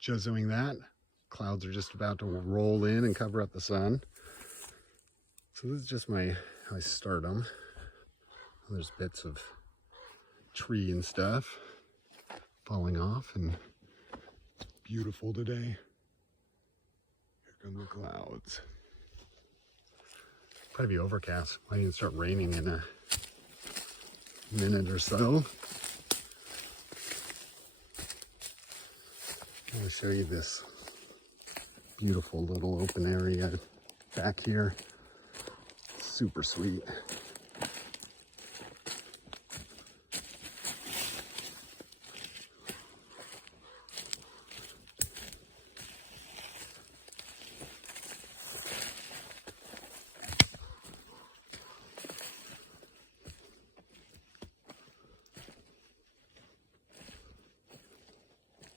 just doing that. Clouds are just about to roll in and cover up the sun. So this is just how I start them. There's bits of tree and stuff falling off, and it's beautiful today. Here come the clouds. Probably be overcast. Might even start raining in a minute or so. I'm going to show you this beautiful little open area back here. Super sweet.